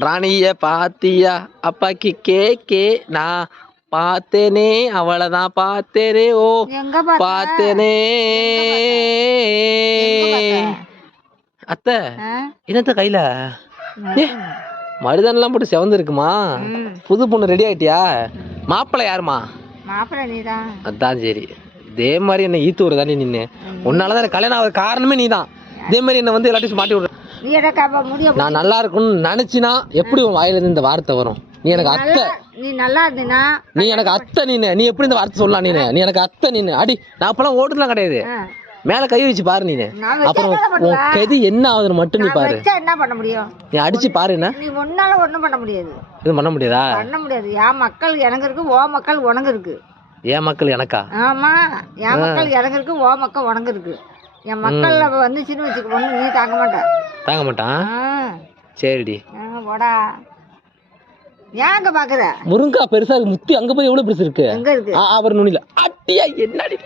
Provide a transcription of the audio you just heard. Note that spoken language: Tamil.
ராணிய பாத்தியா அப்பாக்கு கேக்கே நான் பார்த்தேனே அவளைதான் பார்த்தேனே ஓ பார்த்தேனே. அத்தை என்னத்த கையில மருதானெல்லாம் போட்டு செவந்து இருக்குமா? புது பொண்ணு ரெடி ஆயிட்டியா? மாப்பிள்ளை யாருமா? மாப்பிள்ளை நீதான். அதான் சரி. இதே மாதிரி என்ன ஈத்து ஒரு தானே நின்று உன்னாலதான் கல்யாணம் ஆகுது காரணமே நீதான். இதே மாதிரி என்ன வந்து எல்லாத்தையும் மாட்டி விடுற. நான் நல்லா இருக்கும்னு நினைச்சினா எப்படி உன் வாயில இருந்து இந்த வார்த்தை வரும்? நீ எனக்கு அத்தை. நீ நல்லா இருந்தீனா நீ எனக்கு அத்தை. நீ எப்படி இந்த வார்த்தை சொல்லலாம்? நீ எனக்கு அத்தை. அடி நான் அப்பெல்லாம் ஓட்டுலாம் கிடையாது. மேல கை வச்சு பாரு நீ. அப்புறம் உன் கதி என்ன ஆகுதுன்னு மட்டும் நீ பாரு. என்ன பண்ண முடியும்? நீ அடிச்சு பாரு. என்ன நீ ஒன்னால ஒண்ணும் பண்ண முடியாது. இது பண்ண முடியாதா? பண்ண முடியாது. என் மக்கள் எனக்கு இருக்கு, ஓ மக்கள் உனக்கு இருக்கு. என் மக்கள் எனக்கா? ஆமா, என் மக்கள் எனக்கு இருக்கு, ஓ மக்கள் உனக்கு இருக்கு. என் மக்கள் வந்து சின்ன வச்சுக்க ஒண்ணு நீ தாங்க மாட்டேன். தாங்க மாட்டான். சரிடி போடா. ஏன் அங்க பாக்குற? முருங்கா பெருசா இருக்கு. முத்தி அங்க போய் எவ்வளவு பெருசு இருக்கு? எங்க இருக்கு? அவர் நுனில அட்டியா என்னடி